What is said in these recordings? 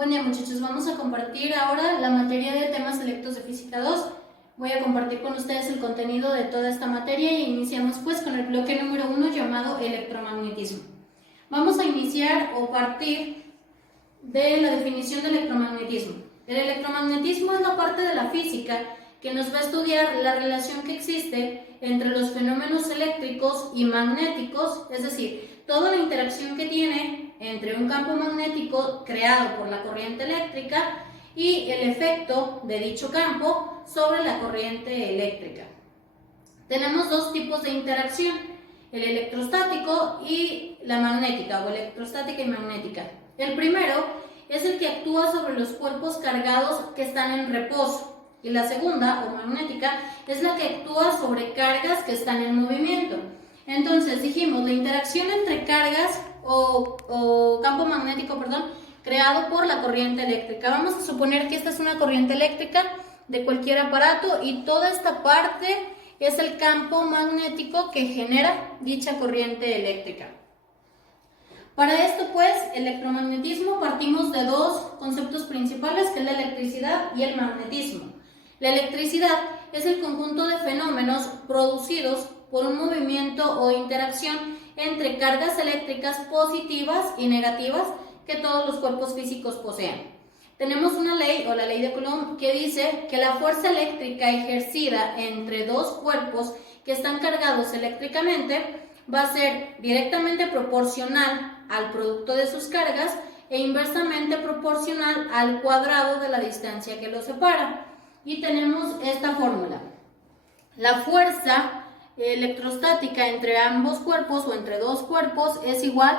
Buen día muchachos, vamos a compartir ahora la materia de temas selectos de Física 2. Voy a compartir con ustedes el contenido de toda esta materia y iniciamos pues con el bloque número 1 llamado electromagnetismo. Vamos a iniciar o partir de la definición de electromagnetismo. El electromagnetismo es la parte de la física que nos va a estudiar la relación que existe entre los fenómenos eléctricos y magnéticos, es decir, toda la interacción que tiene entre un campo magnético creado por la corriente eléctrica y el efecto de dicho campo sobre la corriente eléctrica. Tenemos dos tipos de interacción, el electrostático y la magnética, o electrostática y magnética. El primero es el que actúa sobre los cuerpos cargados que están en reposo, y la segunda, o magnética, es la que actúa sobre cargas que están en movimiento. Entonces dijimos, la interacción entre cargas o campo magnético, creado por la corriente eléctrica. Vamos a suponer que esta es una corriente eléctrica de cualquier aparato y toda esta parte es el campo magnético que genera dicha corriente eléctrica. Para esto, pues, electromagnetismo partimos de dos conceptos principales, que es la electricidad y el magnetismo. La electricidad es el conjunto de fenómenos producidos por un movimiento o interacción entre cargas eléctricas positivas y negativas que todos los cuerpos físicos poseen. Tenemos una ley, o la ley de Coulomb, que dice que la fuerza eléctrica ejercida entre dos cuerpos que están cargados eléctricamente va a ser directamente proporcional al producto de sus cargas e inversamente proporcional al cuadrado de la distancia que los separa. Y tenemos esta fórmula. La fuerza electrostática entre ambos cuerpos o entre dos cuerpos es igual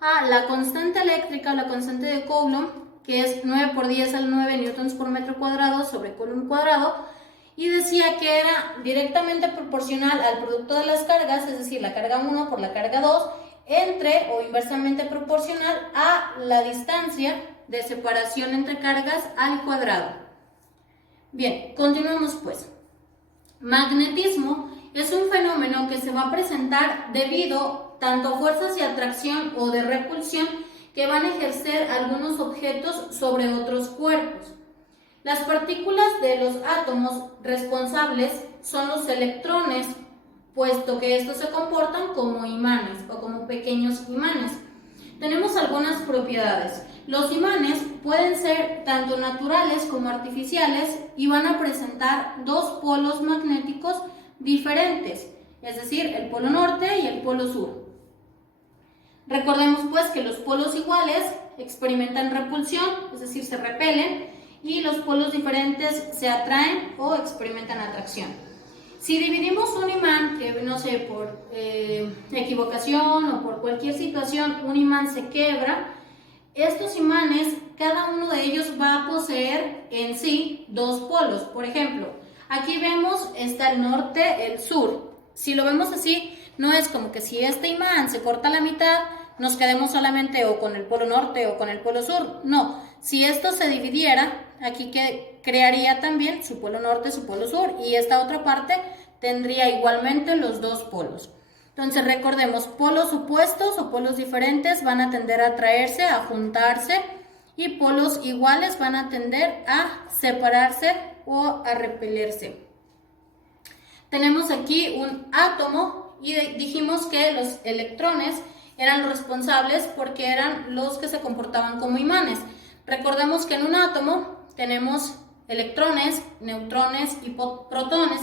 a la constante eléctrica o la constante de Coulomb, que es 9 por 10 al 9 newtons por metro cuadrado sobre Coulomb cuadrado, y decía que era directamente proporcional al producto de las cargas, es decir, la carga 1 por la carga 2, entre o inversamente proporcional a la distancia de separación entre cargas al cuadrado. Bien, continuamos pues. Magnetismo es un fenómeno que se va a presentar debido tanto a fuerzas de atracción o de repulsión que van a ejercer algunos objetos sobre otros cuerpos. Las partículas de los átomos responsables son los electrones, puesto que estos se comportan como imanes o como pequeños imanes. Tenemos algunas propiedades. Los imanes pueden ser tanto naturales como artificiales y van a presentar dos polos magnéticos diferentes, es decir, el polo norte y el polo sur. Recordemos pues que los polos iguales experimentan repulsión, es decir, se repelen, y los polos diferentes se atraen o experimentan atracción. Si dividimos un imán, que no sé, por equivocación o por cualquier situación, un imán se quiebra, estos imanes, cada uno de ellos va a poseer en sí dos polos. Por ejemplo, aquí vemos, está el norte, el sur. Si lo vemos así, no es como que si este imán se corta a la mitad, nos quedemos solamente o con el polo norte o con el polo sur. No, si esto se dividiera, aquí crearía también su polo norte, su polo sur, y esta otra parte tendría igualmente los dos polos. Entonces recordemos, polos opuestos o polos diferentes van a tender a atraerse, a juntarse, y polos iguales van a tender a separarse o a repelerse. Tenemos aquí un átomo y dijimos que los electrones eran los responsables porque eran los que se comportaban como imanes. Recordemos que en un átomo tenemos electrones, neutrones y protones,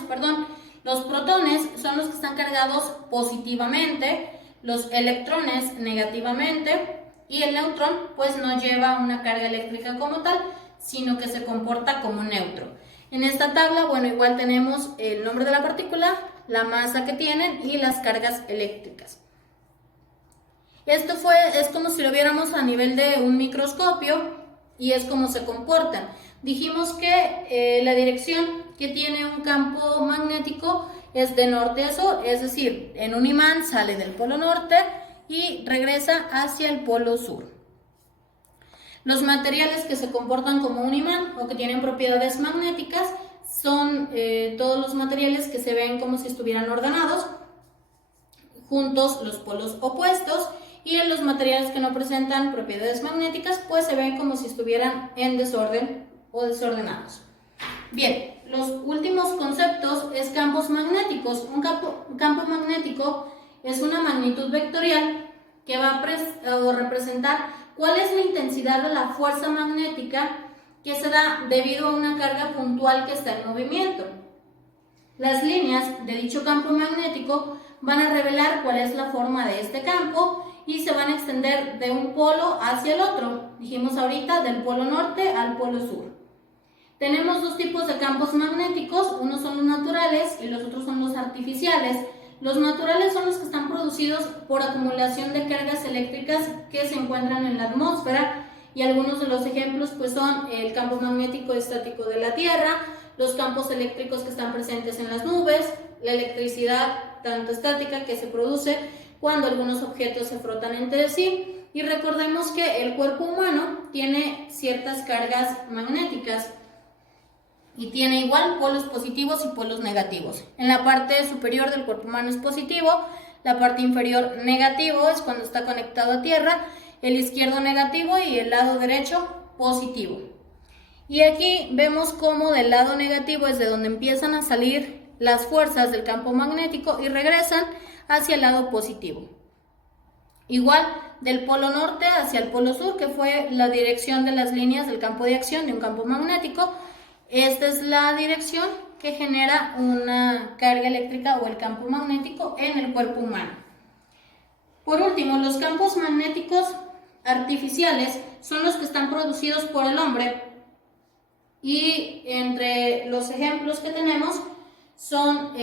Los protones son los que están cargados positivamente, los electrones negativamente, y el neutrón pues no lleva una carga eléctrica como tal, sino que se comporta como neutro. En esta tabla, bueno, igual tenemos el nombre de la partícula, la masa que tienen y las cargas eléctricas. Esto es como si lo viéramos a nivel de un microscopio y es como se comportan. Dijimos que la dirección que tiene un campo magnético es de norte a sur, es decir, en un imán sale del polo norte y regresa hacia el polo sur. Los materiales que se comportan como un imán o que tienen propiedades magnéticas son todos los materiales que se ven como si estuvieran ordenados, juntos los polos opuestos, y en los materiales que no presentan propiedades magnéticas pues se ven como si estuvieran en desorden o desordenados. Bien, los últimos conceptos es campos magnéticos. Un campo magnético es una magnitud vectorial que va a representar cuál es la intensidad de la fuerza magnética que se da debido a una carga puntual que está en movimiento. Las líneas de dicho campo magnético van a revelar cuál es la forma de este campo y se van a extender de un polo hacia el otro. Dijimos ahorita del polo norte al polo sur. Tenemos dos tipos de campos magnéticos, unos son los naturales y los otros son los artificiales. Los naturales son los que están producidos por acumulación de cargas eléctricas que se encuentran en la atmósfera y algunos de los ejemplos pues son el campo magnético estático de la Tierra, los campos eléctricos que están presentes en las nubes, la electricidad tanto estática que se produce cuando algunos objetos se frotan entre sí, y recordemos que el cuerpo humano tiene ciertas cargas magnéticas y tiene igual polos positivos y polos negativos. En la parte superior del cuerpo humano es positivo, la parte inferior negativo es cuando está conectado a tierra, el izquierdo negativo y el lado derecho positivo. Y aquí vemos cómo del lado negativo es de donde empiezan a salir las fuerzas del campo magnético y regresan hacia el lado positivo. Igual del polo norte hacia el polo sur, que fue la dirección de las líneas del campo de acción de un campo magnético. Esta es la dirección que genera una carga eléctrica o el campo magnético en el cuerpo humano. Por último, los campos magnéticos artificiales son los que están producidos por el hombre y entre los ejemplos que tenemos son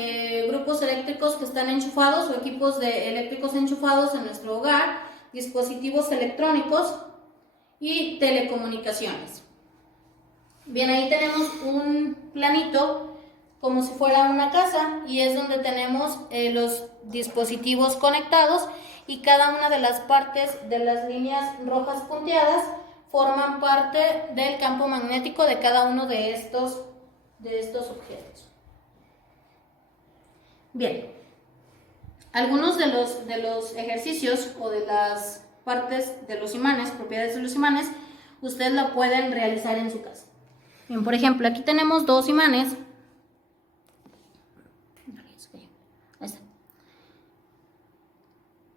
grupos eléctricos que están enchufados o equipos eléctricos enchufados en nuestro hogar, dispositivos electrónicos y telecomunicaciones. Bien, ahí tenemos un planito como si fuera una casa y es donde tenemos los dispositivos conectados y cada una de las partes de las líneas rojas punteadas forman parte del campo magnético de cada uno de estos objetos. Bien, algunos de los ejercicios o de las partes de los imanes, propiedades de los imanes, ustedes la pueden realizar en su casa. Bien, por ejemplo, aquí tenemos dos imanes. Ahí está.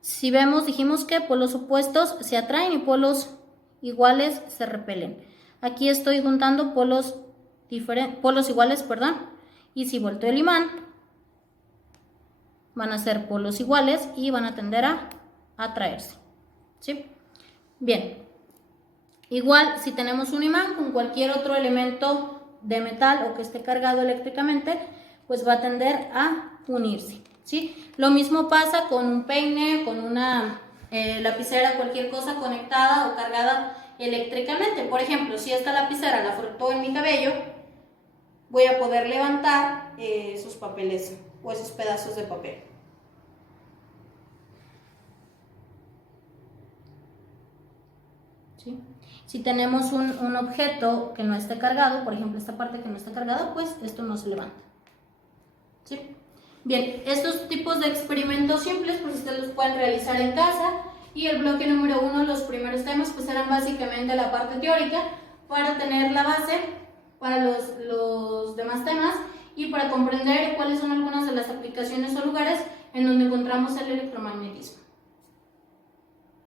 Si vemos, dijimos que polos opuestos se atraen y polos iguales se repelen. Aquí estoy juntando polos iguales, y si volteo el imán, van a ser polos iguales y van a tender a atraerse. ¿Sí? Bien. Igual, si tenemos un imán con cualquier otro elemento de metal o que esté cargado eléctricamente, pues va a tender a unirse, ¿sí? Lo mismo pasa con un peine, con una lapicera, cualquier cosa conectada o cargada eléctricamente. Por ejemplo, si esta lapicera la frotó en mi cabello, voy a poder levantar esos papeles o esos pedazos de papel. ¿Sí? Si tenemos un objeto que no esté cargado, por ejemplo esta parte que no está cargada, pues esto no se levanta. ¿Sí? Bien, estos tipos de experimentos simples pues ustedes los pueden realizar en casa y el bloque número 1, los primeros temas pues eran básicamente la parte teórica para tener la base para los demás temas y para comprender cuáles son algunas de las aplicaciones o lugares en donde encontramos el electromagnetismo.